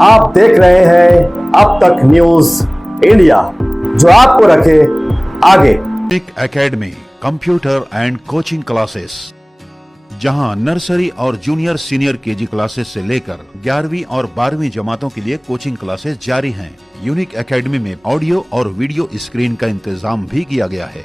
आप देख रहे हैं अब तक न्यूज़ इंडिया, जो आपको रखे आगे। Tech academy computer and coaching classes जहाँ नर्सरी और जूनियर सीनियर केजी क्लासेस से लेकर 11वीं और 12वीं जमातों के लिए कोचिंग क्लासेस जारी हैं। यूनिक एकेडमी में ऑडियो और वीडियो स्क्रीन का इंतज़ाम भी किया गया है।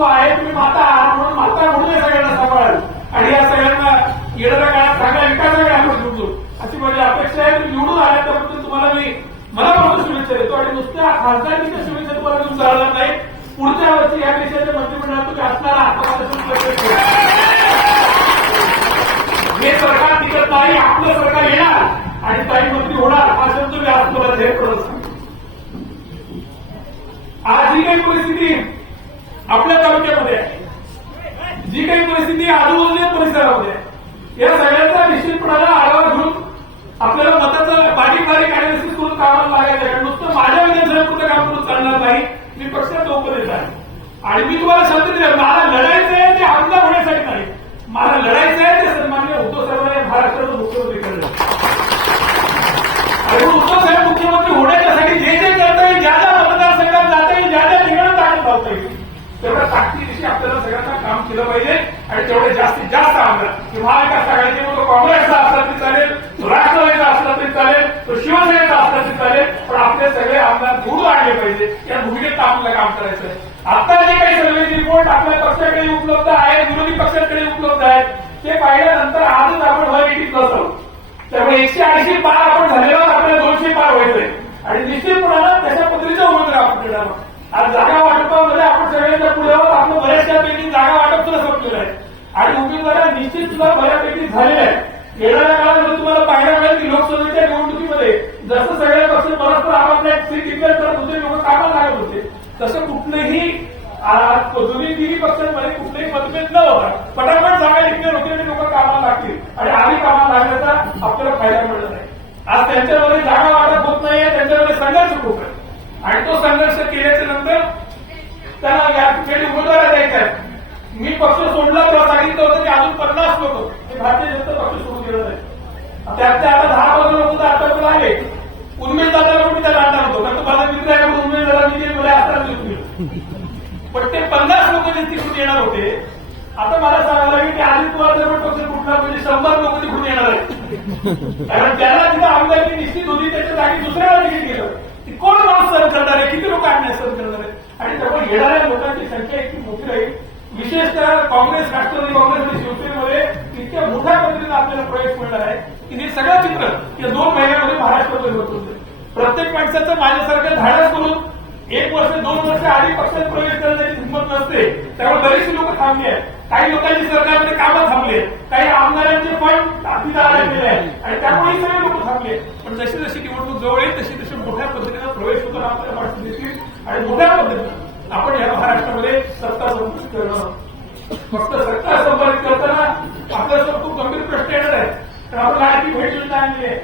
तुमच्याकडे आहे तुम्ही माता आहात म्हणून माता म्हणून या सगळ्यांना सांभाळाल. आणि या सगळ्यांना येणाऱ्या काळात चांगल्या विकासाकडे आपण घेऊन अशी माझी अपेक्षा आहे. तुम्ही निवडून आल्या त्याबद्दल तुम्हाला मी मनापासून शुभेच्छा देतो. आणि नुसत्या खासदारकीच्या शुभेच्छा तुम्हाला देऊन चालणार नाही. पुढच्या वर्षी या देशाच्या मंत्रिमंडळात तुम्ही असणारा हे सरकार टिकत नाही आपलं सरकार येणार. आणि काही मंत्री होणार. हा शब्द मी आज तुम्हाला जाहीर करत सांगतो. आज ही काही परिस्थिती आपल्या तालुक्यामध्ये आहे. जी काही परिस्थिती आजूबाजूच्या परिसरामध्ये आहे. या सगळ्यांचा निश्चितपणाला आढावा घेऊन आपल्याला मताचं बारीक बारीक अनालिसिस करून कामाला लागायचं आहे. कारण नुसतं माझ्या विधानसभेपुरतं काम करून चालणार नाही मी पक्षाचा उपदेश आहे. आणि मी तुम्हाला शब्द दिला मला लढायचं आहे ते आमदार होण्यासाठी नाही मला लढायचं आहे ते सन्मान्य उद्धव साहेबांना महाराष्ट्राचं मुख्यमंत्री करणं आणि मग उद्धव साहेब मुख्यमंत्री होण्याच्यासाठी जे जे करता येईल ज्या ज्या मतदारसंघात जाता येईल ज्या ज्या ठिकाणी ताकद लावता येईल तेवढ्या ताकदीनिशी आपल्याला सगळ्यांना काम केलं पाहिजे आणि तेवढे जास्तीत जास्त आमदार की महाविकास आघाडीचे मग तो काँग्रेसचा असला तरी चालेल तो राष्ट्रवादीचा असला तरी चालेल तो शिवसेनेचा असला तरी चालेल पण आपले सगळे आमदार दूर आणले पाहिजे. या भूमिकेत आपल्याला काम करायचं आहे. आता जे काही सर्वे रिपोर्ट आपल्या पक्षाकडे उपलब्ध आहेत विरोधी पक्षाकडे उपलब्ध आहेत ते पाहिल्यानंतर आजच आपण वन एटी प्लस त्यामुळे एकशे ऐंशी पार आपण झालेलो आपल्याला दोनशे पार व्हायचंय. आणि निश्चितपणानं त्याच्या पद्धतीचा उमेदवार आपण देणार आज जागा वाटपामध्ये आपण सगळ्यांच्या पुढे आहोत आपलं बऱ्याचशापैकी जागा वाटप सुद्धा संपलेलं आहे. आणि उमेदवार निश्चित सुद्धा बऱ्यापैकी झालेले आहे. येणाऱ्या काळात जसं सगळे पक्ष परस्पर आपापल्या सीट डिक्लेअर करत होते लोक कामाला लागत होते तसं कुठलंही आ, दोन्ही तिन्ही पक्षांमध्ये कुठलेही मतभेद न होता पटापट जागा डिक्लेअर होते आणि लोक कामाला लागतील. आणि आम्ही कामाला लागण्याचा आपल्याला फायदा मिळत नाही. आज त्यांच्यामध्ये जागा वाटप होत नाही त्यांच्यामध्ये संघर्ष होत आहे. आणि तो संघर्ष केल्याच्यानंतर त्यांना या ठिकाणी उमेदवार द्यायचा आहे मी पक्ष सोडला तेव्हा सांगितलं होतं की अजून पन्नास लोक. हे भारतीय जनता पक्ष सोडून केलं नाही. त्यातले आता दहा पंधरा लोक तर आता आले. उन्मेष दादा मी त्याला आणणार होतो. कारण तो माझा मित्र आहे म्हणून उन्मेष दादा मी मला असताना तुम्ही. पण ते पन्नास लोक जे तिकडून येणार होते आता मला सांगायला लागेल की आधी तुम्हाला जर पक्ष कुठला म्हणजे शंभर लोक तिकडून येणार आहेत. कारण त्याला तिथं आमदारकी निश्चित होती त्याच्या जागी दुसऱ्याला तिकीट गेलं. ती कोण माणूस सहन करणार आहे? किती लोक आणण्यास सहन करणार आहे? आणि त्यामुळे येणाऱ्या लोकांची संख्या इतकी मोठी राहील. विशेषतः काँग्रेस राष्ट्रवादी काँग्रेस आणि शिवसेनेमध्ये इतक्या मोठ्या आपल्याला प्रवेश मिळणार आहे की हे सगळं चित्र या दोन महिन्यामध्ये महाराष्ट्रामध्ये होत होते. प्रत्येक माणसाचं माझ्यासारखं धाडस करून एक वर्ष दोन वर्ष आधी पक्षात प्रवेश करण्याची हिंमत नसते. त्यामुळे बरेचसे लोक थांबले आहेत. काही लोकांची सरकारमध्ये कामं थांबले काही आमदारांचे फंड हातीला आलेले आहेत. आणि त्यामुळे सगळे लोक थांबले पण जशी जशी निवडणूक जवळ येईल तशी तशी मोठ्या पद्धतीने प्रवेश होताना आपल्याला माणसं दिसतील आणि मोठ्या पद्धतीने आपण या महाराष्ट्रामध्ये सत्ता संपादित करणं फक्त सत्ता संपादित करताना आपल्या खूप गंभीर प्रश्न येणार आहे तर आपण लाडकी आणली आहे.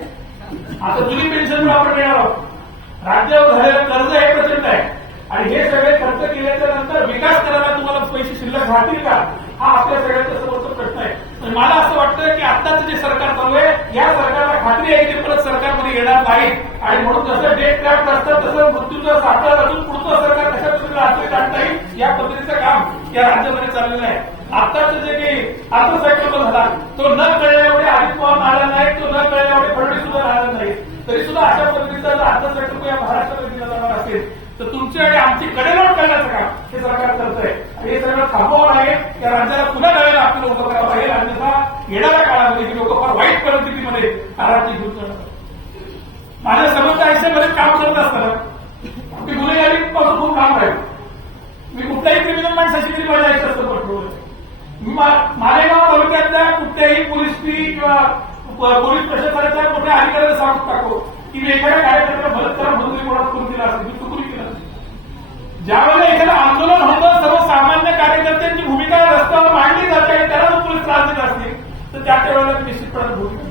आता जुनी पेन्शन आपण देणार आहोत राज्यावर झालेलं कर्ज हे प्रचंड आहे. आणि हे सगळे खर्च केल्याच्यानंतर विकास करायला तुम्हाला पैसे शिल्लक राहतील का? हा आपल्या सगळ्यांचा समोरचा प्रश्न आहे. पण मला असं वाटतं की आताचं जे सरकार चालू आहे या सरकारला खात्री आहे की परत सरकारमध्ये येणार नाही आणि म्हणून जसं डेट क्रॅफ्ट असतं तसं मृत्यूचं साठा असून पुढचं सरकार कशा पद्धतीने रात्री काढता येईल या पद्धतीचं काम या राज्यामध्ये चाललेलं आहे. आताचं जे काही अर्थसंकल्प झाला. तो न कळल्या एवढे अजित पवार आला नाही तो न कळल्या एवढे फडणवीस सुद्धा राहिला नाही तरी सुद्धा अशा पद्धतीचा जर अर्थसंकल्प या महाराष्ट्रामध्ये दिला जाणार असेल तर तुमची आणि आमची कडेलोट करण्याचं काम हे सरकार करत आहे आणि हे सगळं थांबवणार आहे या राज्याला पुन्हा नव्यानं आपल्याला उभं करावं लागेल अन्यथा येणाऱ्या काळामध्ये ही लोक फार वाईट परिस्थितीमध्ये आराची घेऊन माझ्या सर्वोच्च आयुष्यामध्ये काम करत असताना मी गुन्हेगारी पासून खूप काम राहील मी कुठल्याही क्रिमिनल माणसाशी तरी माझ्या आयुष्यात पटवलं मी मा- मालेगाव तालुक्यातल्या कुठल्याही पोलीस किंवा पोलीस प्रशासनाच्या मोठ्या अधिकाऱ्याला सांगून टाकू की एखाद्या कार्यकर्त्याला बलात्कार म्हणून कोणाला करून दिला असेल. मी चुकून केलं ज्यावेळेला एखादं आंदोलन होतं सर्वसामान्य कार्यकर्त्यांची भूमिका रस्त्यावर मांडली जाते आणि त्याला पोलीस त्रास देत असतील तर त्या त्या वेळेला निश्चितपणे भूमिका